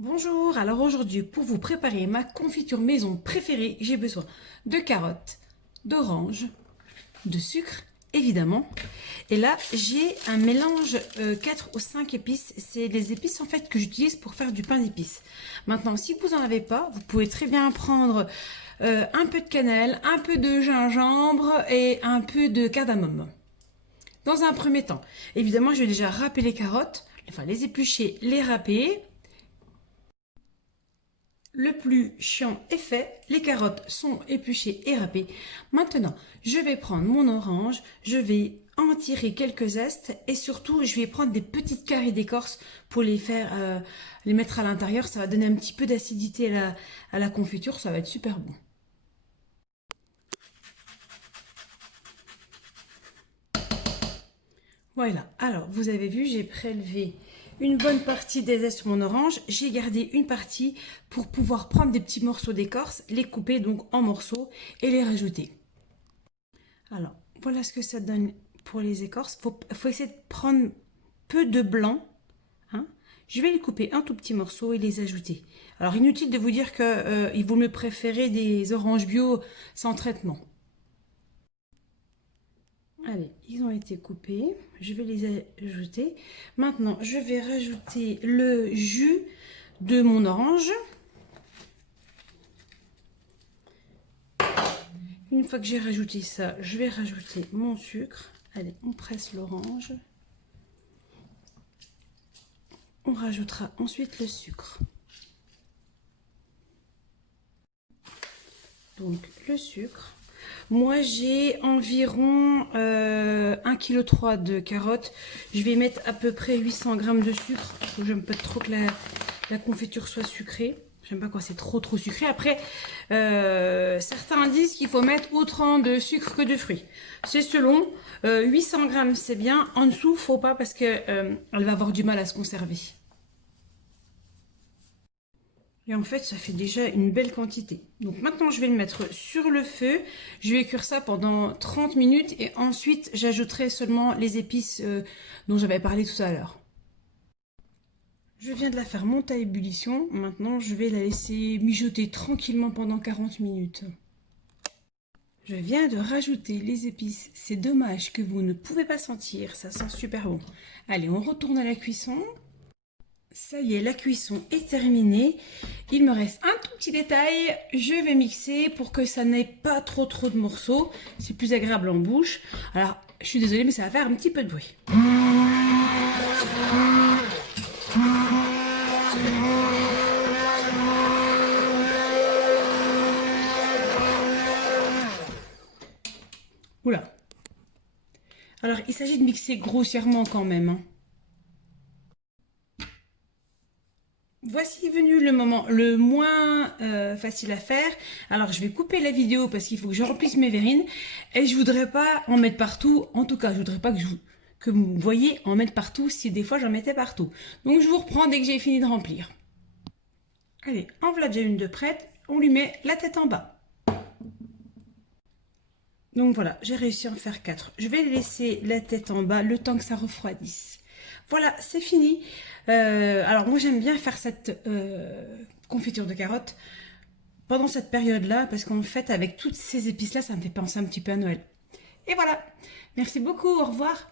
Bonjour, alors aujourd'hui pour vous préparer ma confiture maison préférée, j'ai besoin de carottes, d'oranges, de sucre évidemment. Et là j'ai un mélange 4 ou 5 épices, c'est les épices en fait que j'utilise pour faire du pain d'épices. Maintenant si vous n'en avez pas, vous pouvez très bien prendre un peu de cannelle, un peu de gingembre et un peu de cardamome. Dans un premier temps, évidemment je vais déjà râper les carottes, enfin les éplucher, les râper. Le plus chiant est fait, les carottes sont épluchées et râpées. Maintenant, je vais prendre mon orange, je vais en tirer quelques zestes et surtout, je vais prendre des petites carrés d'écorce pour les faire, les mettre à l'intérieur. Ça va donner un petit peu d'acidité à la confiture, ça va être super bon. Voilà, alors vous avez vu, j'ai prélevé une bonne partie des zestes sur mon orange. J'ai gardé une partie pour pouvoir prendre des petits morceaux d'écorce, les couper donc en morceaux et les rajouter. Alors, voilà ce que ça donne pour les écorces. Faut essayer de prendre peu de blanc. Hein. Je vais les couper en tout petits morceaux et les ajouter. Alors, inutile de vous dire qu'il vaut mieux préférer des oranges bio sans traitement. Allez, ils ont été coupés. Je vais les ajouter. Maintenant, je vais rajouter le jus de mon orange. Une fois que j'ai rajouté ça, je vais rajouter mon sucre. Allez, on presse l'orange. On rajoutera ensuite le sucre. Donc le sucre. Moi j'ai environ 1,3 kg de carottes. Je vais mettre à peu près 800 g de sucre. J'aime pas trop que la confiture soit sucrée. J'aime pas quand c'est trop sucré. Après, certains disent qu'il faut mettre autant de sucre que de fruits. C'est selon. 800 g c'est bien. En dessous, faut pas parce que elle va avoir du mal à se conserver. Et en fait, ça fait déjà une belle quantité. Donc maintenant, je vais le mettre sur le feu. Je vais cuire ça pendant 30 minutes et ensuite, j'ajouterai seulement les épices dont j'avais parlé tout à l'heure. Je viens de la faire monter à ébullition. Maintenant, je vais la laisser mijoter tranquillement pendant 40 minutes. Je viens de rajouter les épices. C'est dommage que vous ne pouvez pas sentir. Ça sent super bon. Allez, on retourne à la cuisson. Ça y est, la cuisson est terminée. Il me reste un tout petit détail. Je vais mixer pour que ça n'ait pas trop de morceaux. C'est plus agréable en bouche. Alors, je suis désolée, mais ça va faire un petit peu de bruit. Oula. Alors, il s'agit de mixer grossièrement quand même. Hein. Voici venu le moment le moins facile à faire. Alors je vais couper la vidéo parce qu'il faut que je remplisse mes verrines. Et je voudrais pas en mettre partout. En tout cas, je voudrais pas que vous voyez en mettre partout si des fois j'en mettais partout. Donc je vous reprends dès que j'ai fini de remplir. Allez, en voilà déjà une de prête. On lui met la tête en bas. Donc voilà, j'ai réussi à en faire 4. Je vais laisser la tête en bas le temps que ça refroidisse. Voilà, c'est fini. Alors moi j'aime bien faire cette confiture de carottes pendant cette période-là parce qu'en fait avec toutes ces épices-là, ça me fait penser un petit peu à Noël. Et voilà, merci beaucoup, au revoir.